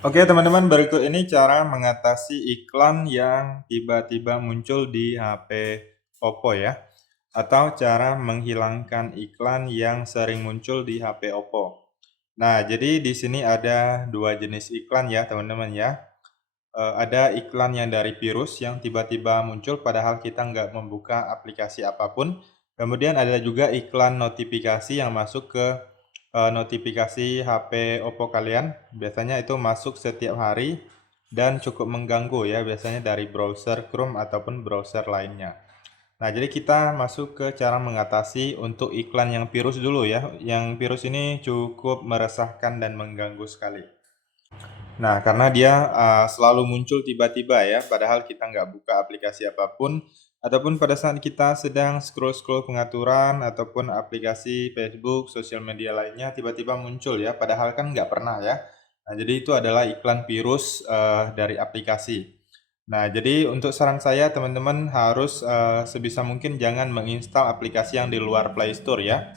Oke teman-teman, berikut ini cara mengatasi iklan yang tiba-tiba muncul di HP Oppo ya, atau cara menghilangkan iklan yang sering muncul di HP Oppo. Nah, jadi di sini ada dua jenis iklan ya teman-teman ya. Ada iklan yang dari virus yang tiba-tiba muncul padahal kita nggak membuka aplikasi apapun. Kemudian ada juga iklan notifikasi yang masuk ke notifikasi HP Oppo kalian. Biasanya itu masuk setiap hari dan cukup mengganggu ya, biasanya dari browser Chrome ataupun browser lainnya. Nah, jadi kita masuk ke cara mengatasi untuk iklan yang virus dulu ya. Yang virus ini cukup meresahkan dan mengganggu sekali. Nah, karena dia selalu muncul tiba-tiba ya, padahal kita nggak buka aplikasi apapun, ataupun pada saat kita sedang scroll-scroll pengaturan, ataupun aplikasi Facebook, sosial media lainnya, tiba-tiba muncul ya, padahal kan nggak pernah ya. Nah, jadi itu adalah iklan virus dari aplikasi. Nah, jadi untuk saran saya, teman-teman harus sebisa mungkin jangan menginstal aplikasi yang di luar Play Store ya,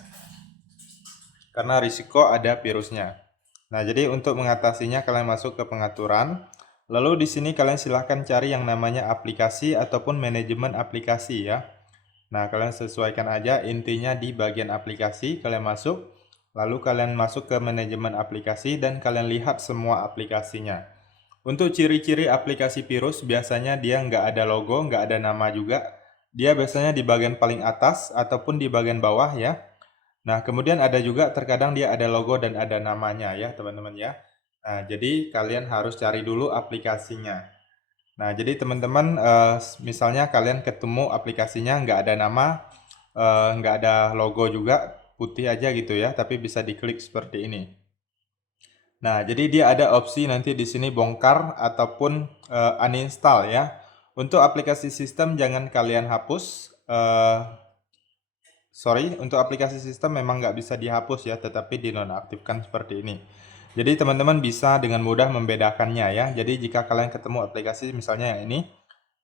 karena risiko ada virusnya. Nah, jadi untuk mengatasinya kalian masuk ke pengaturan. Lalu di sini kalian silahkan cari yang namanya aplikasi ataupun manajemen aplikasi ya. Nah, kalian sesuaikan aja intinya di bagian aplikasi kalian masuk. Lalu kalian masuk ke manajemen aplikasi dan kalian lihat semua aplikasinya. Untuk ciri-ciri aplikasi virus biasanya dia nggak ada logo, nggak ada nama juga. Dia biasanya di bagian paling atas ataupun di bagian bawah ya. Nah, kemudian ada juga terkadang dia ada logo dan ada namanya ya, teman-teman ya. Nah, jadi kalian harus cari dulu aplikasinya. Nah, jadi teman-teman, misalnya kalian ketemu aplikasinya nggak ada nama, nggak ada logo juga, putih aja gitu ya, tapi bisa diklik seperti ini. Nah, jadi dia ada opsi nanti di sini bongkar ataupun uninstall ya. Untuk aplikasi sistem jangan kalian hapus. Sorry, untuk aplikasi sistem memang nggak bisa dihapus ya, tetapi dinonaktifkan seperti ini. Jadi teman-teman bisa dengan mudah membedakannya ya. Jadi jika kalian ketemu aplikasi misalnya yang ini,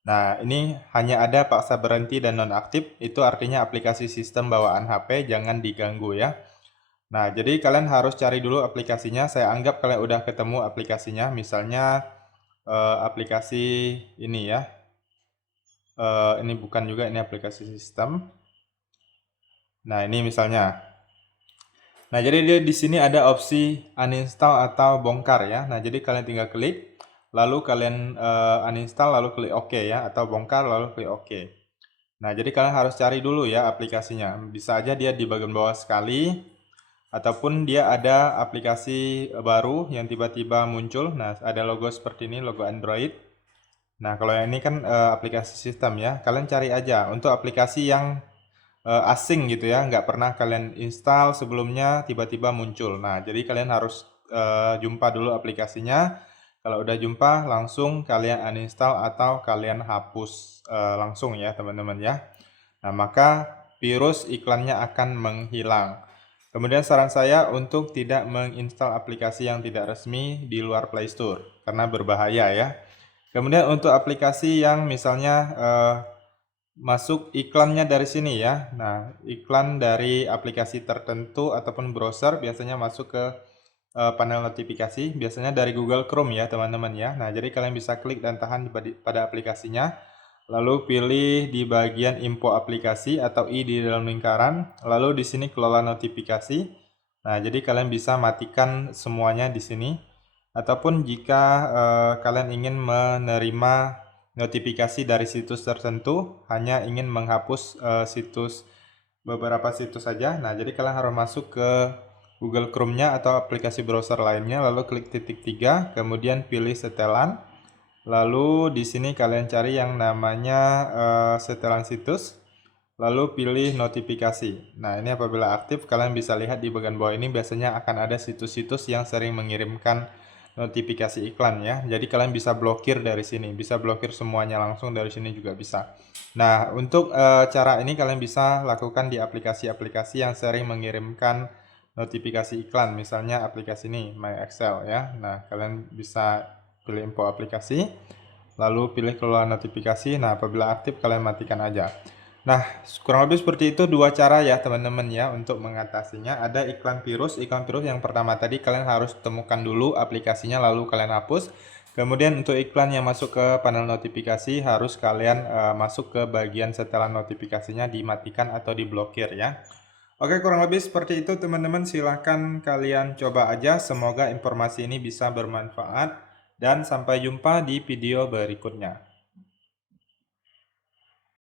nah ini hanya ada paksa berhenti dan nonaktif, itu artinya aplikasi sistem bawaan HP jangan diganggu ya. Nah, jadi kalian harus cari dulu aplikasinya. Saya anggap kalian udah ketemu aplikasinya, misalnya aplikasi ini ya. Ini bukan juga, ini aplikasi sistem. Nah, ini misalnya. Nah, jadi dia di sini ada opsi uninstall atau bongkar ya. Nah, jadi kalian tinggal klik, lalu kalian uninstall, lalu klik OK ya, atau bongkar, lalu klik OK. Nah, jadi kalian harus cari dulu ya aplikasinya. Bisa aja dia di bagian bawah sekali, ataupun dia ada aplikasi baru yang tiba-tiba muncul. Nah, ada logo seperti ini, logo Android. Nah, kalau yang ini kan aplikasi sistem ya. Kalian cari aja untuk aplikasi yang asing gitu ya, nggak pernah kalian install sebelumnya tiba-tiba muncul. Nah, jadi kalian harus jumpa dulu aplikasinya. Kalau udah jumpa, langsung kalian uninstall atau kalian hapus langsung ya teman-teman ya. Nah, maka virus iklannya akan menghilang. Kemudian saran saya untuk tidak menginstal aplikasi yang tidak resmi di luar Play Store, karena berbahaya ya. Kemudian untuk aplikasi yang misalnya masuk iklannya dari sini ya. Nah, iklan dari aplikasi tertentu ataupun browser biasanya masuk ke panel notifikasi, biasanya dari Google Chrome ya, teman-teman ya. Nah, jadi kalian bisa klik dan tahan pada aplikasinya. Lalu pilih di bagian info aplikasi atau I di dalam lingkaran. Lalu di sini kelola notifikasi. Nah, jadi kalian bisa matikan semuanya di sini. Ataupun jika kalian ingin menerima notifikasi dari situs tertentu, hanya ingin menghapus beberapa situs saja. Nah, jadi kalian harus masuk ke Google Chrome-nya atau aplikasi browser lainnya, lalu klik titik 3, kemudian pilih setelan. Lalu di sini kalian cari yang namanya setelan situs, lalu pilih notifikasi. Nah, ini apabila aktif, kalian bisa lihat di bagian bawah ini biasanya akan ada situs-situs yang sering mengirimkan notifikasi iklan ya. Jadi kalian bisa blokir dari sini, bisa blokir semuanya langsung dari sini juga bisa. Nah, untuk cara ini kalian bisa lakukan di aplikasi-aplikasi yang sering mengirimkan notifikasi iklan, misalnya aplikasi ini My Excel ya. Nah, kalian bisa pilih info aplikasi, lalu pilih kelola notifikasi. Nah, apabila aktif kalian matikan aja. Nah, kurang lebih seperti itu dua cara ya teman-teman ya untuk mengatasinya. Ada iklan virus. Iklan virus yang pertama tadi kalian harus temukan dulu aplikasinya lalu kalian hapus. Kemudian untuk iklan yang masuk ke panel notifikasi harus kalian masuk ke bagian setelan notifikasinya dimatikan atau diblokir ya. Oke, kurang lebih seperti itu teman-teman. Silahkan kalian coba aja. Semoga informasi ini bisa bermanfaat dan sampai jumpa di video berikutnya.